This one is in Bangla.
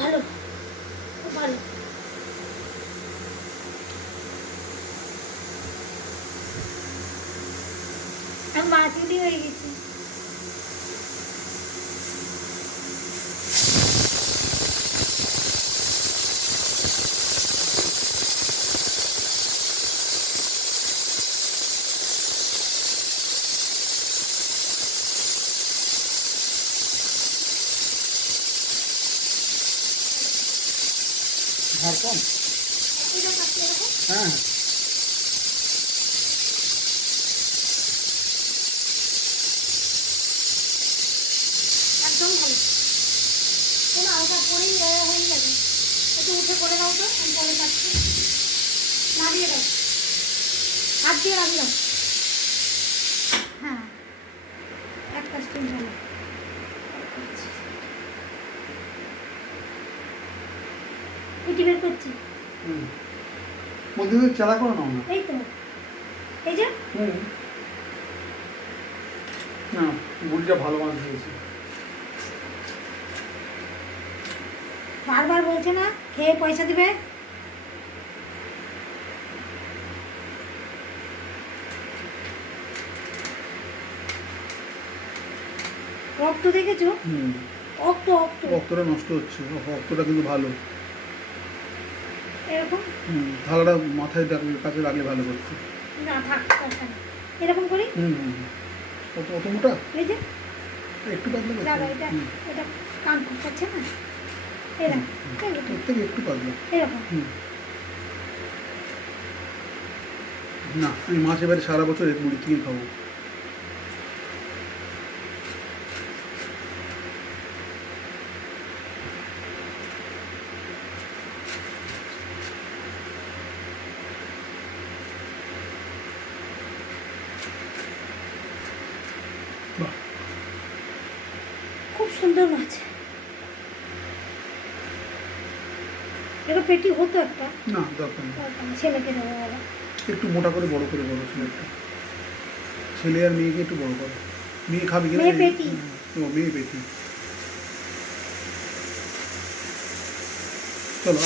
ভালো, খুব ভালো। আমি মাছগুলি হয়ে গেছি। ঝাড়খণ্ড। হ্যাঁ একদম ভালো, কোনো আলগা পরেই হয়ে যাবে। একটু উঠে করে দাও তো, আমি পরে কাটছি। নাড়িয়ে দাও, হাত দিয়ে নাড়িয়ে দাও। হ্যাঁ, একটা স্টিম ভালো। এটি বের করছি। মধ্যে চালা করে নাও না। এই তো, এই যে না, গুড়িটা ভালো মাছ দিয়েছে। বারবার বলছে না খেয়ে পয়সা দিবে। রক্ত দেখেছো? রক্তটা নষ্ট হচ্ছে, রক্তটা কিন্তু ভালো। এরকম থালাটা মাথায় কাছে রাখলে ভালো করছে। না থাক, এরকম করি। অত মোটা এই যে একটু পাতলা দাদা, এটা এটা কান করছে না, এরকম থেকে একটু পাতলা এরকম। না, আমি মাছ এবারে সারা বছর এক মুড়ি কিনে খাবো। খুব সুন্দর মাছ। এটা পেটি হতো একটা। না, দরকার নেই, ছেলেকে দেবো বাবা। একটু মোটা করে বড় ছেলেটা। ছেলে আর মেয়েকে একটু বড় করো। মেয়ে খাবে কিনা? মেয়ে পেটি। মেয়ে পেটি। চলো।